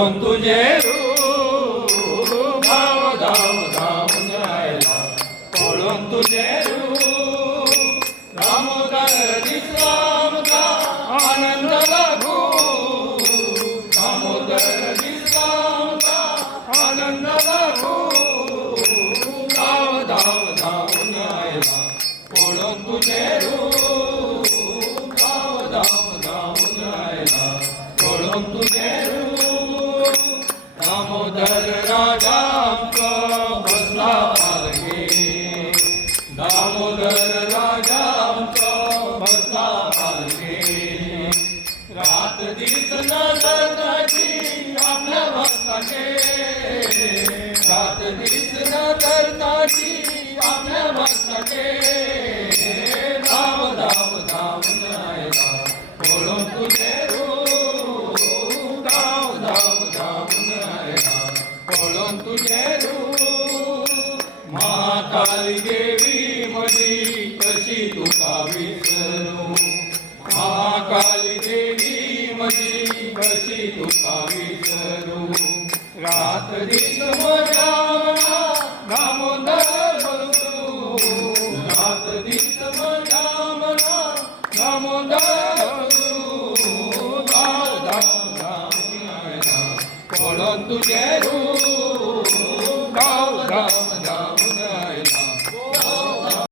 पळून तुझे रूप धाव धाव धावून राहिला पळून तुझे रूप दामोदर दिसला आमचा आनंद लघु दामोदर दिसला आमचा आनंद लघु धाव धाव धावून राहिला पळून तुझे रूप धाव धाव धावून राहिला पळून तुझे रूप दामोदर राजांचा बसला पालखी दामोदर राजांचा बसला पालखी रात दिस नजरची आपल्या भक्ताचे रात दिस नजरची आपल्या भक्ताचे धाव धाव धावून राहिला पळून तुझे रूप धाव धाव धावून राहिला पळून तुझे रूप महाकाली देवी मधी कशी तुका विसरू महाकाली देवी मधी कशी तुका विसरू रात दिस माझ्या मना दामोदर बोलतो रात दिस माझ्या मना दामोदर बोलतो धाव धाव धावून राहिला पळून तुझे रूप